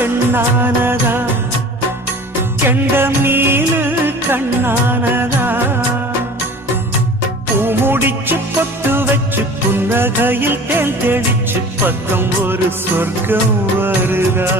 பெண்ணானதா கெண்ட மீனு கண்ணானதா பூமுடிச்சு பொட்டு வச்சு புன்னகையில் தேன் தெளிச்சு பக்கம் ஒரு சொர்க்கம் வருதா